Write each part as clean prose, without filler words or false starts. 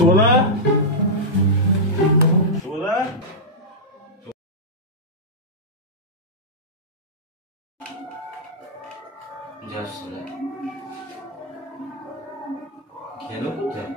শুভদা, শুভদা, যাচ্ছে না কেন? কোথায়?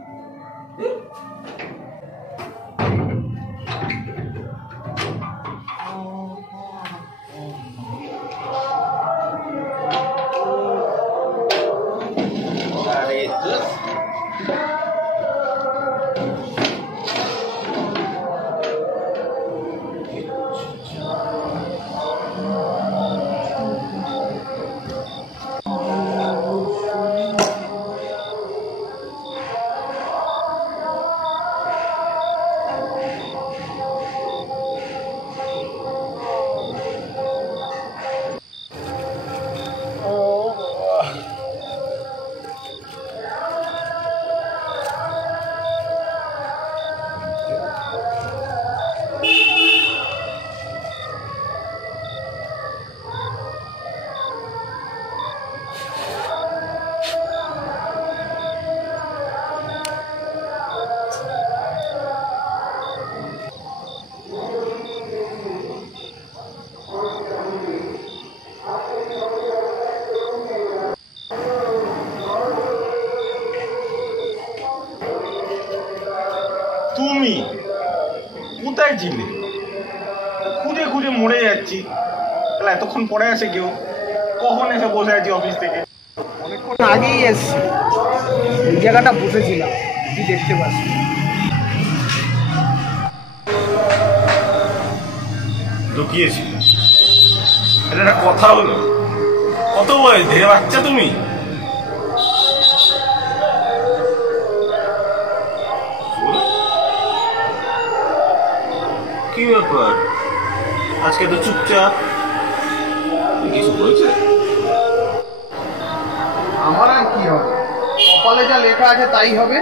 তুমি কোথায় ছিলে? খুঁজে খুঁজে মরে যাচ্ছি। তাহলে এতক্ষণ পরে আসে কেউ? কখন এসে বসে আছি অফিস থেকে? অনেকক্ষণ আগেই এসছি, এই জায়গাটা বসেছিলাম, কি দেখতে পাচ্ছি। লুকিয়েছিল, এটা একটা কথা হলো? কত বয়স, ধেরে বাচ্চা তুমি? কি ব্যাপার আজকে তো চুপচাপ? কিছু বলছে? আমার আর কি হবে, কপালে যা লেখা আছে তাই হবে।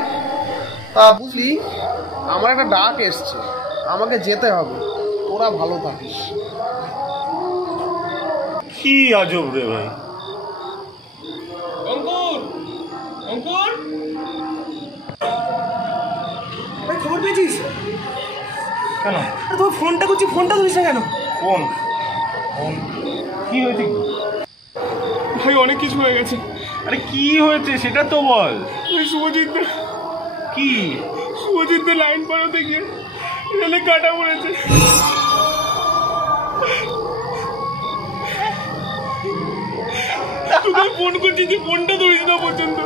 তা বুঝলি, আমার একটা ডাক এসছে, আমাকে যেতে হবে। তোরা ভালো থাকিস। কি আজব রে ভাই। অঙ্কুর, অঙ্কুর ভাই, খবর পেয়েছিস? কেন? তোর ফোনটা করছি, ফোনটা ধরিস না কেন? কোন কোন? কি হয়েছে? ভাই অনেক কিছু হয়ে গেছে। আরে কি হয়েছে সেটা তো বল। শুভজিৎ, কি? শুভজিৎ লাইন পাড়াতে গিয়ে রেলে কাটা পড়েছে। তোকে ফোন করছি যে ফোনটা ধরিস না পর্যন্ত।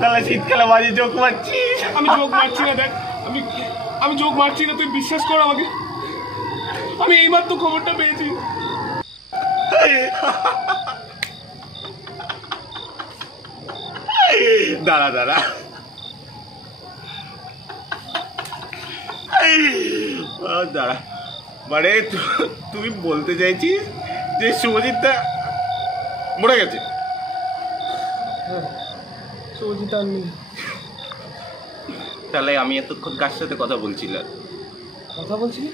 তাহলে শীতকালে বাজে চোখ মারছিস? আমি চোখ মারছি না, দেখ আমি চোখ মারছি না, তুই বিশ্বাস কর আমাকে। আমি এইমাত্র খবরটা পেয়েছি। দাঁড়া দাঁড়া, দাঁড়া, মানে তুই বলতে চাইছিস যে শুভজিৎটা মরে গেছে? শুভজিৎ আর নেই। তাহলে আমি এতক্ষণ কার সাথে কথা বলছিলাম? কথা বলছিলি?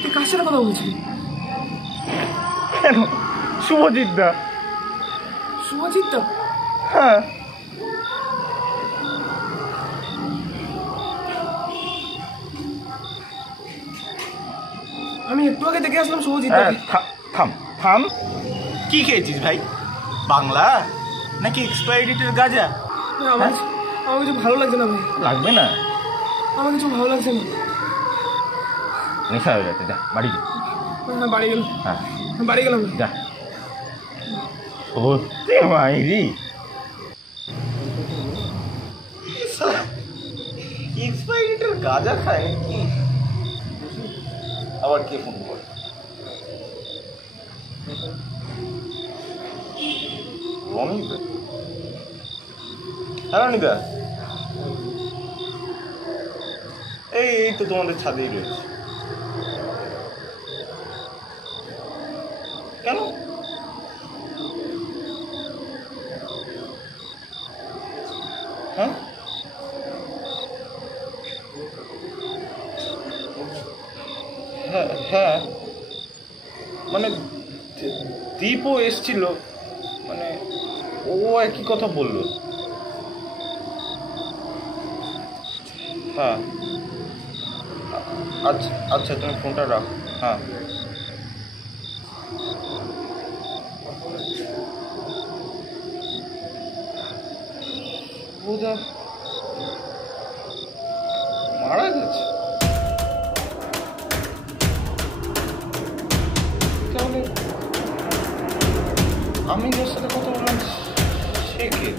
তুই কার সাথে কথা বলছিলি? কেন? শুভজিৎ দা। শুভজিৎ দা? হ্যাঁ। আমি একটু আগে দেখে আসলাম শুভজিৎ দা। থাম থাম, কি খেয়েছিস ভাই? বাংলা নাকি এক্সপায়ারি ডেটের গাঁজা? আমার কিছু ভালো লাগছে না ভাই। লাগবে না? আমার কিছু ভালো লাগছে না। নেশা হয়ে যাচ্ছে, যা বাড়ি যা। হ্যাঁ, বাড়ি গেলাম। হ্যাঁ, বাড়ি গেলাম। যা। সত্যি মাইরি এক্সপায়ারি ডেটের গাঁজা খায় নাকি? আবার কে ফোন করে? রনিদা? হ্যাঁ রনিদা, এই তো তোমাদের ছাদেই রয়েছে। কেন? হ্যাঁ, হ্যাঁ হ্যাঁ মানে দীপও এসছিল, মানে ও একই কথা বললো। হ্যাঁ আচ্ছা আচ্ছা, তুমি ফোনটা রাখো। হ্যাঁ বোধা মারা গেছে। তাহলে আমি যার সাথে কথা বললাম সে কে?